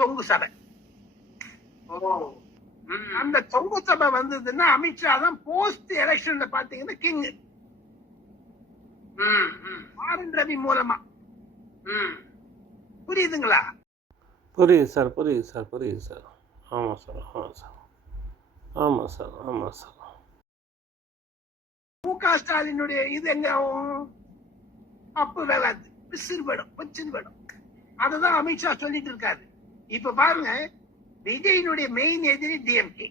தொங்கு சபை. அந்த தொங்கு சபை வந்ததுன்னா அமித்ஷா தான் போஸ்ட் எலெக்ஷன்ல பாத்தீங்கன்னா கிங் ஆர்.என். ரவி மூலமா. புரியுதுங்களா? புரியுது சார், புரியுது சார், புரியுது சார். ஆமாம் சார், ஆமாம் சார், ஆமாம் சார், ஆமாம் சார். மு.க. ஸ்டாலினுடைய இது எங்க அப்பு வேளாது விசிறுபடும் வச்சிருபடும். அததான் அமித்ஷா சொல்லிட்டு இருக்காரு. இப்ப பாருங்க, விஜயினுடைய மெயின் எதிரி டிஎம்கே,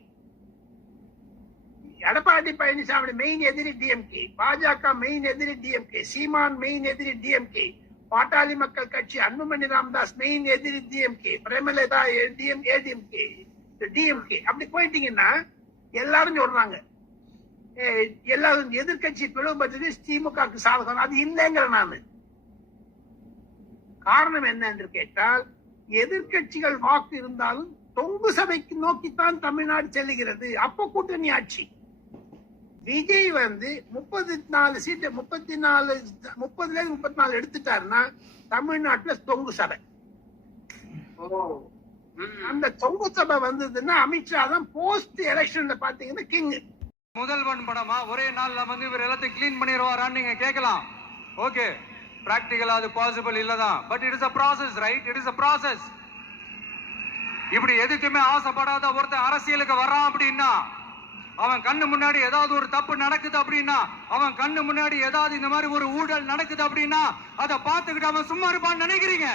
எடப்பாடி பழனிசாமி மெயின் எதிரி டிஎம்கே, பாஜக மெயின் எதிரி டிஎம்கே, சீமான் மெயின் எதிரி டிஎம்கே, பாட்டாளி மக்கள் கட்சி அன்புமணி ராமதாஸ் மெயின் எதிரி டிஎம்கே, பிரேமலதா ஏடிஎம்கே, டிஎம்கே. அப்படி போயிட்டீங்கன்னா எல்லாரும் சொல்றாங்க எல்லாரும் எதிர்கட்சி பிளவுபட்டது திமுக சாதகம். அது இல்லைங்கிற நானு. காரணம் என்ன என்று கேட்டால், எதிர்கட்சிகள் வாக்கு இருந்தாலும் தொங்கு சபைக்கு நோக்கித்தான் தமிழ்நாடு செல்லுகிறது. அப்ப கூட்டணி ஆட்சி. விஜய் 34 சீட்டு 30 எடுத்துட்டாருன்னா தமிழ்நாட்டுல தொங்கு சபை. அந்த தொங்கு சபை வந்ததுன்னா அமித்ஷா தான் போஸ்ட் எலெக்ஷன்ல பாத்தீங்கன்னா கிங். முதல்வன் படமா ஒரே நாள்ல இவர் எல்லாத்தையும் கிளீன் பண்ணிடுவாரான்னு நீங்க கேட்கலாம். ஓகே, பிராக்டிகலா அது பாசிபிள் இல்லதான். But it is a process, right? It is a process. இப்படி எதுக்குமே ஆசைப்படாத ஒருத்தன் அரசியலுக்கு வர்றான் அப்படின்னா, அவன் கண்ணு முன்னாடி ஏதாவது ஒரு தப்பு நடக்குது அப்படின்னா, அவன் கண்ணு முன்னாடி ஏதாவது இந்த மாதிரி ஒரு ஊழல் நடக்குது அப்படின்னா, அதை பார்த்துக்கிட்டு அவன் சும்மா இருப்பான்னு நினைக்கிறீங்க?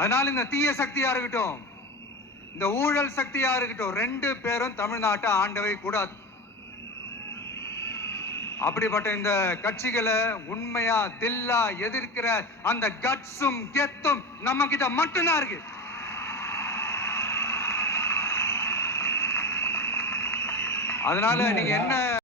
அதனால இந்த தீய சக்தியா இருக்கட்டும், இந்த ஊழல் சக்தியா இருக்கட்டும், 2 பேரும் தமிழ்நாட்டை ஆண்டவை கூடாது. அப்படிப்பட்ட இந்த கட்சிகளை உண்மையா தில்லா எதிர்க்கிற அந்த கட்ஸும் கெத்தும் நம்ம கிட்ட மட்டும்தான் இருக்கு. அதனால நீங்க என்ன